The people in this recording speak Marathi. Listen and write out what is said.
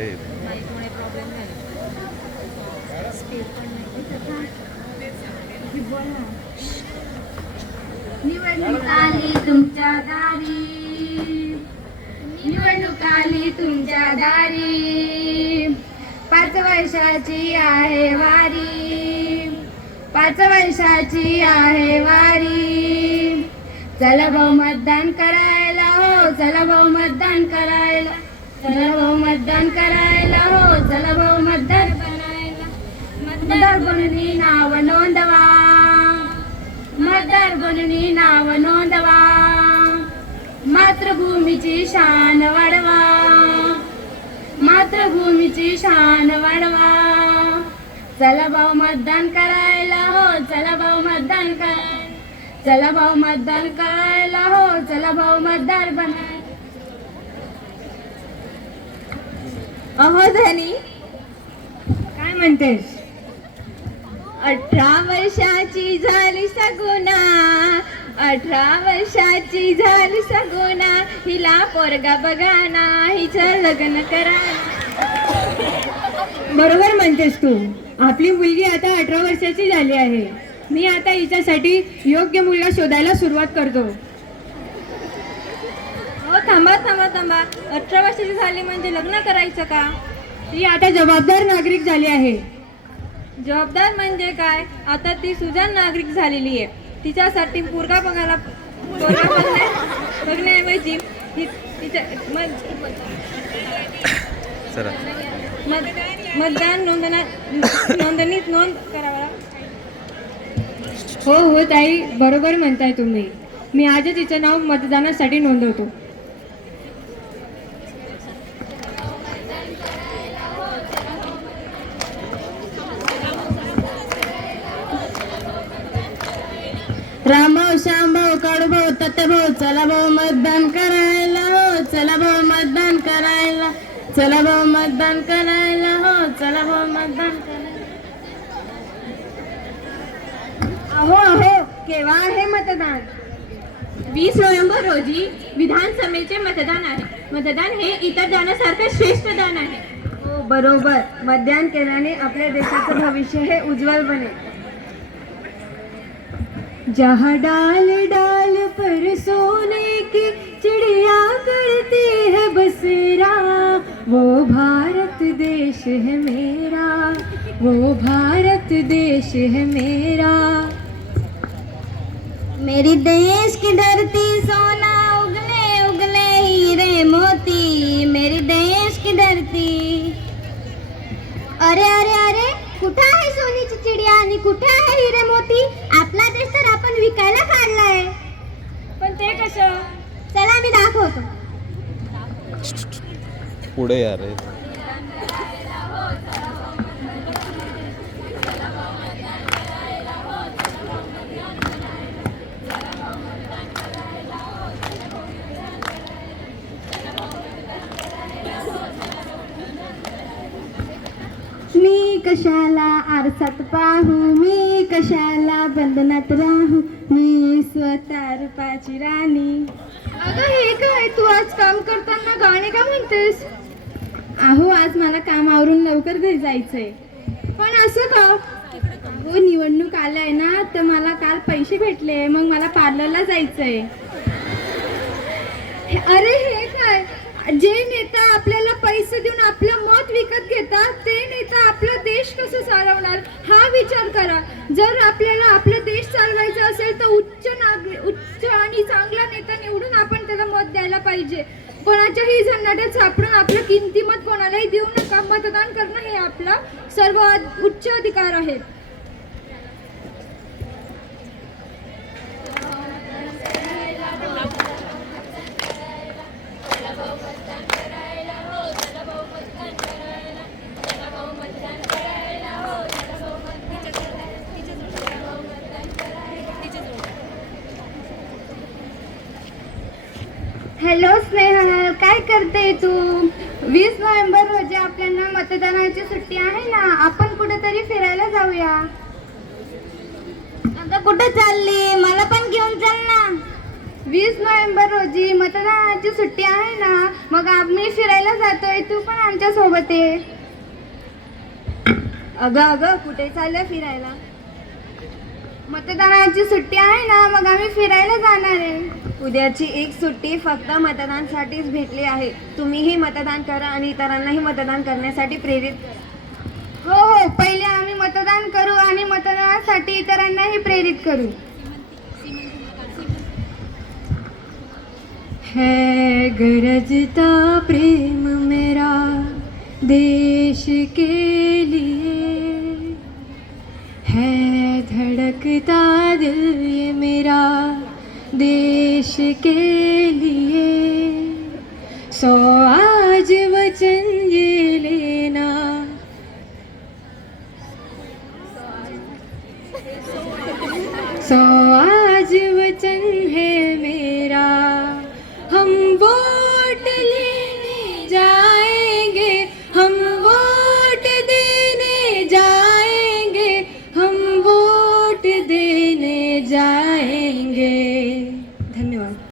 झाले. निवडणूक आली तुमच्या दारी. निवडणूक आली तुमच्या दारी. पाच वर्षाची आहे वारी. पाच वर्षाची आहे वारी. चला भाऊ मतदान करायला हो चला भाऊ मतदान करायला. चला भाऊ मतदान करायला हो चला भाऊ मतदान करायला मतदार म्हणून नाव नोंदवा. मतदार बनून नाव नोंदवा. मातृभूमीची शान वाढवा. मातृभूमीची शान वाढवा. चला भाऊ मतदान करायला हो चला भाऊ मतदान करायला. चला भाऊ मतदान करायला हो चला भाऊ मतदार बनायला. अहो धनी काय म्हणतेस? अठरा वर्षाची झाली सगुना अठरा वर्षाची झाली सगुना हिला पोरगा बघाना हिचं लग्न करा. बरोबर म्हणतेस तू. आपली मुलगी आता अठरा वर्षाची झाली आहे. मी आता हिच्यासाठी योग्य मुलगा शोधायला सुरुवात करतो. हो थांबा थांबा थांबा. अठरा वर्षाची झाली म्हणजे लग्न करायचं का? ती आता जबाबदार नागरिक झाली आहे. जबाबदार म्हणजे काय? आता ती सुजाण नागरिक झालेली आहे. तिच्यासाठी पोरगा बघायला पोरगा बघण्या- बघण्याऐवजी तिच्या मत- मतदान नोंदणा नोंदणीत नोंद करावा. हो हो ताई. बरोबर म्हणताय तुम्ही. मी आजच तिचं नाव मतदानासाठी नोंदवतो. रामभाऊ श्यामभाऊ काळूभाऊ तत्तभाऊ चला भाऊ मतदान करायला हो चला भाऊ मतदान करायला चला भाऊ मतदान करायला हो चला भाऊ मतदान करायला. अहो अहो केव्हा आहे मतदान? वीस नोव्हेंबर रोजी विधानसभेचे मतदान आहे. मतदान हे इतर दानासारखे श्रेष्ठ दान आहे. हो बरोबर. मतदान केल्याने आपल्या देशाचं भविष्य हे उज्ज्वल बनेल. जहाँ डाल डाल पर सोने की चिड़िया करती है बसेरा वो भारत देश है मेरा वो भारत देश है मेरा। मेरी देश की धरती सोने पुढे यार मी कशाला आरसात पाहू? मी कशाला बंधनात राहू? मी स्वतः रूपाची राणी अगं हे काय तू आज काम करताना गाणे का म्हणतेस अहो आज मला काम आवरून लवकर घरी जायचंय. पण असं का? हो निवडणूक आलंय ना तर मला काल पैसे भेटले. मग मला पार्लरला जायचंय. अरे हे काय? जे नेता आपल्याला पैसे देऊन आपलं मत विकत घेतात ते नेता आपला देश कसं चालवणार? हा विचार करा. जर आपल्याला आपला देश चालवायचा असेल तर उच्च नागरिक उच्च आणि चांगला नेता निवडून आपण त्याला मत द्यायला पाहिजे. कोणाच्याही झंझाटात सापडून आपलं किमती मत कोणालाही देऊ मतदान करणं हे आपला सर्व उच्च अधिकार आहे. हॅलो स्नेहल काय करते तू? वीस नोव्हेंबर रोजी आपल्याला मतदानाची सुट्टी आहे ना आपण कुठेतरी फिरायला जाऊया. आता कुठे चालली? मला पण घेऊन चाल ना. वीस नोव्हेंबर रोजी मतदानाची सुट्टी आहे ना मग आम्ही फिरायला जातोय तू पण आमच्यासोबत ये. अगं अगं कुठे चाललं फिरायला? मतदानाची सुट्टी आहे ना मग आम्ही फिरायला जाणार आहे. उद्याची एक सुट्टी फक्त मतदानासाठीच भेटली आहे. तुम्हीही मतदान करा आणि इतरांनाही मतदान करण्यासाठी प्रेरित हो हो. पहिले आम्ही मतदान करू आणि मतदानासाठी इतरांनाही प्रेरित करू. है गरजता प्रेम मेरा देश के लिए। है धड़कता दिल ये मेरा। देश के लिए। सो आज वचन